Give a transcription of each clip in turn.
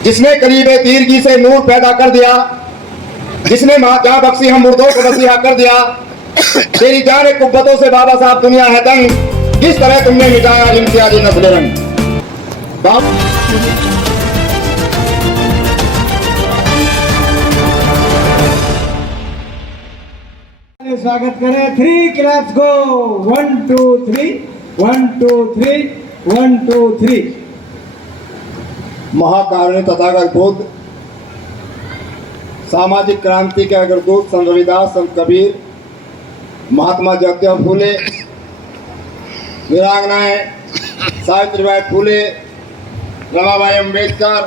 जिसने करीबे तीरगी से नूर पैदा कर दिया, जिसने जहां बख्शी हम मुर्दों को मसीहा कर दिया। तेरी जाने कुब्बतों से बाबा साहब दुनिया है तंग, किस तरह तुमने मिटाया इम्तियाजी नस्ल रंग। स्वागत करें। 3 क्लैप्स गो। 1 2 3 1 2 3 1 2 3। महाकारुण्य तथागत बुद्ध, सामाजिक क्रांति के अग्रदूत संत रविदास, संत कबीर, महात्मा ज्योतिराव फूले, वीरांगनाएं सावित्रीबाई फूले, रमाबाई अम्बेडकर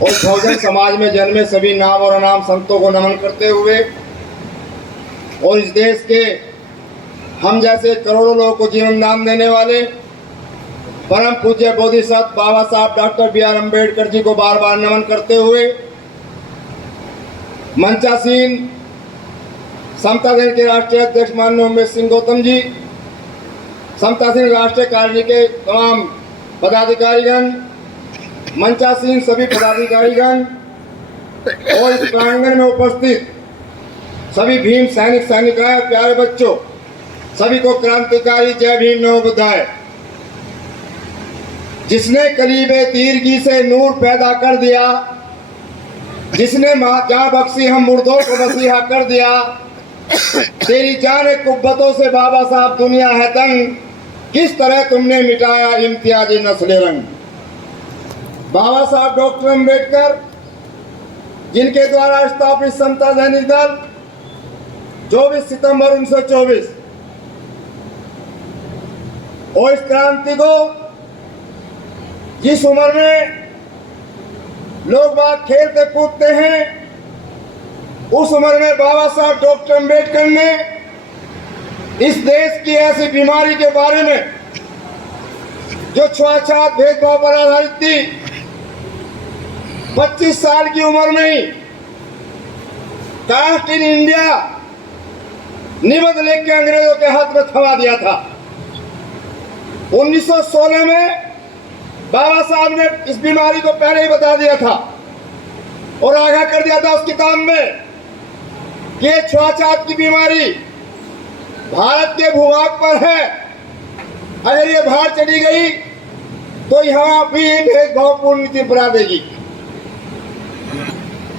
और बहुजन समाज में जन्मे सभी नाम और अनाम संतों को नमन करते हुए और इस देश के हम जैसे करोड़ों लोगों को जीवन दान देने वाले परम पूज्य बोधिसत्व बाबा साहब doctor B are Ambedkar ji को बार बार नमन करते हुए मंचासीन समता दल के राष्ट्रीय अध्यक्ष माननीय उमेश सिंह गौतम जी, समतासीन राष्ट्रीय कार्यकारिणी के तमाम पदाधिकारीगण, मंचासीन सभी पदाधिकारीगण और इस प्रांगण में उपस्थित सभी भीम सैनिक सैनिकाएं, प्यारे बच्चों, सभी को क्रांतिकारी जय भीम नमो बुद्धाय। जिसने कलीबे तीरगी से नूर पैदा कर दिया, जिसने जहां बख्शी हम मुर्दों को मसीहा कर दिया। तेरी जाने कुब्बतों से बाबा साहब दुनिया है तंग, किस तरह तुमने मिटाया इम्तियाजी नस्ल रंग। बाबा साहब डॉक्टर अम्बेडकर, जिनके द्वारा स्थापित समता सैनिक दल 24 सितंबर 1924 और इस क्रांति को जिस उम्र में लोग बाग खेलते कूदते हैं, उस उम्र में बाबा साहब डॉक्टर अम्बेडकर ने इस देश की ऐसी बीमारी के बारे में जो छुआछूत भेदभाव पर आधारित थी, 25 साल की उम्र में ही कास्ट इन इंडिया निबंध लिख के अंग्रेजों के हाथ में थमा दिया था। 1916 में बाबा साहब ने इस बीमारी को पहले ही बता दिया था और आगाह कर दिया था उस किताब में कि ये छुआछूत की बीमारी भारत के भूभाग पर है। अगर ये बाहर चली गई तो यहाँ भी भेदभावपूर्ण नीति अपना देगी।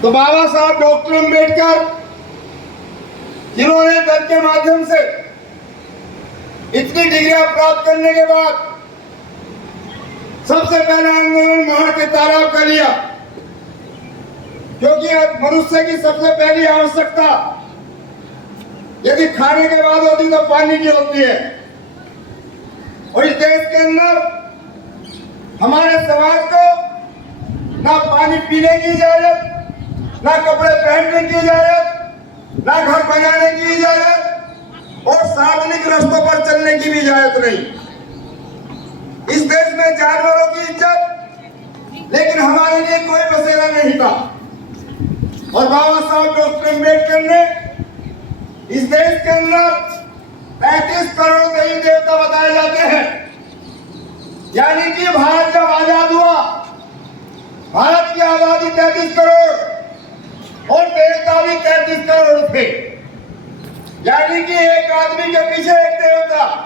तो बाबा साहब डॉक्टर अम्बेडकर, जिन्होंने दल के माध्यम से इतनी डिग्रियां प्राप्त करने के बाद सबसे पहला आंदोलन महर के तालाब का लिया, क्योंकि मनुष्य की सबसे पहली आवश्यकता यदि खाने के बाद होती तो पानी की होती है। और इस देश के अंदर हमारे समाज को ना पानी पीने की इजाजत, ना कपड़े पहनने की इजाजत, ना घर बनाने की इजाजत और सार्वजनिक रास्तों पर चलने की भी इजाजत नहीं। इस देश में जानवरों की इज्जत, लेकिन हमारे लिए कोई बसेरा नहीं था। और बाबा साहब डॉक्टर अम्बेडकर ने इस देश के अंदर 35 करोड़ देवी देवता बताए जाते हैं। यानी कि भारत जब आजाद हुआ, भारत की आबादी 33 करोड़ और देवता भी 33 करोड़ थे। यानी कि एक आदमी के पीछे एक देवता।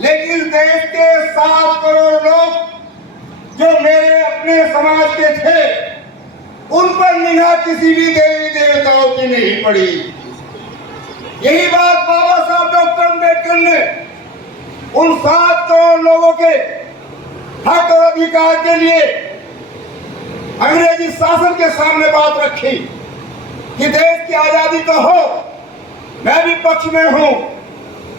लेकिन देश के 7 करोड़ लोग जो मेरे अपने समाज के थे, उन पर निगाह किसी भी देवी देवताओं की नहीं पड़ी। यही बात बाबा साहब डॉक्टर अम्बेडकर ने उन 7 करोड़ लोगों के हक और अधिकार के लिए अंग्रेजी शासन के सामने बात रखी कि देश की आजादी तो हो, मैं भी पक्ष में हूं,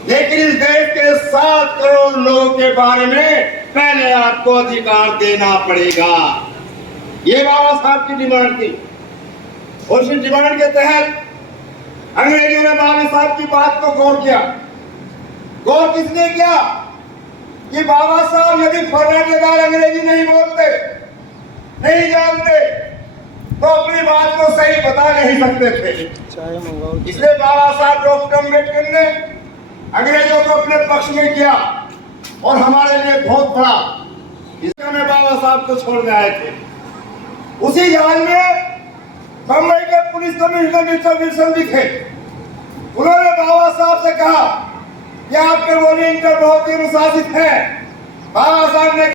लेकिन इस देश के 7 करोड़ लोगों के बारे में पहले आपको अधिकार देना पड़ेगा। ये बाबा साहब की डिमांड थी। और इस डिमांड के तहत अंग्रेजों ने बाबा साहब की बात को गौर किया। गौर किसने किया कि बाबा साहब यदि फर्राटेदार अंग्रेजी नहीं बोलते, नहीं जानते, तो अपनी बात को सही बता नहीं सकते थे। इसलिए बाबा साहब डॉक्टर अम्बेडकर ने अंग्रेजों को अपने पक्ष में किया और हमारे लिए बहुत बड़ा इसमें बाबा साहब को छोड़ने आए थे। उसी जहाज में बम्बई के पुलिस कमिश्नर मिस्टर विल्सन भी थे। उन्होंने बाबा साहब से कहा कि आपके वॉलंटियर बहुत ही अनुशासित हैं। बाबा साहब ने